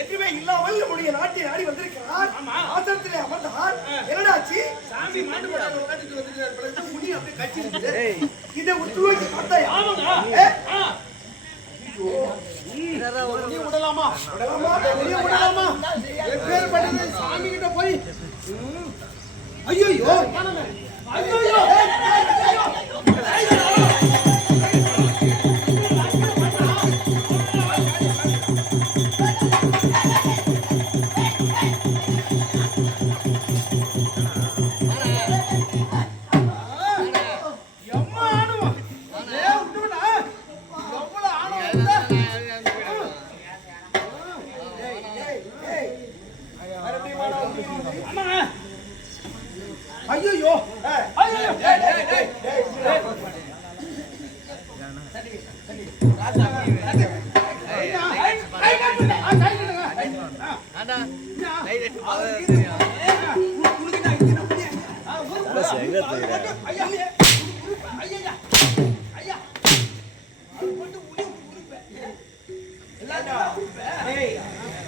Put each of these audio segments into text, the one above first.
எதுவுமே இல்லாமல் நம்முடைய நாட்டை நாடி வந்திருக்கிறார். ஆசிரத்திலே அமர்ந்தார். என்னடாச்சு? சாமி மாட்டு போடாத உட்கார்ந்துட்டு வந்திருக்கார். முடி அப்படியே கட்சி இருக்குது. இதை உத்துவாக்கி பார்த்தா ஆமாடா. நீ விடலாமா? விடலாமா? எப்பேர் பண்ணது சாமி கிட்ட போய் ஐயோ ஐயோ ஐயோ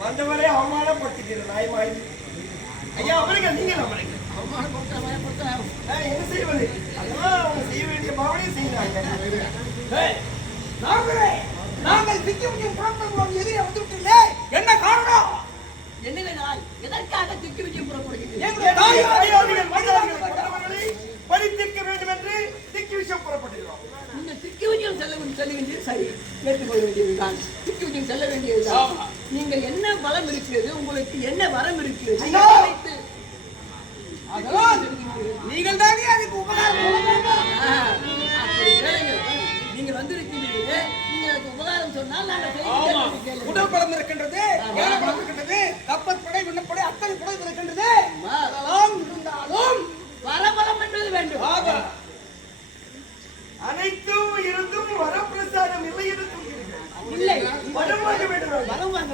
வந்தவரை அவமானப்படுத்திக்கிற நாய்மாய். ஐயா அவருக்கு நீங்க என்ன செய்வது? அதெல்லாம் அவங்க செய்ய வேண்டிய பாவனையை செய்யறாங்க. நாங்கள் திக்க விஜயம் புறப்படுகிறோம். எதிரே வந்துவிட்டீங்களே, என்ன காரணம்? என்ன வேணால் எதற்காக திக்க விஜயம் புறப்படுகிறீர்கள்? பரித்திருக்க வேண்டும் என்று திக்கு விஷயம் புறப்படுகிறோம். நீங்கள் திக்கு விஜயம் செல்ல வேண்டியது சரி, ஏற்றுக்கொள்ள வேண்டியதுதான். திக்கு விஜயம் செல்ல வேண்டியதுதான். நீங்கள் என்ன பலம் இருக்கிறது, உங்களுக்கு என்ன வரம் இருக்கிறது, நீங்கள் தானே அதுக்கு உபகாரம். நீங்கள் வந்திருக்கிறீர்கள், நீங்கள் அதுக்கு உபகாரம் சொன்னால் நாங்கள் உடல் பலம் இருக்கின்றது.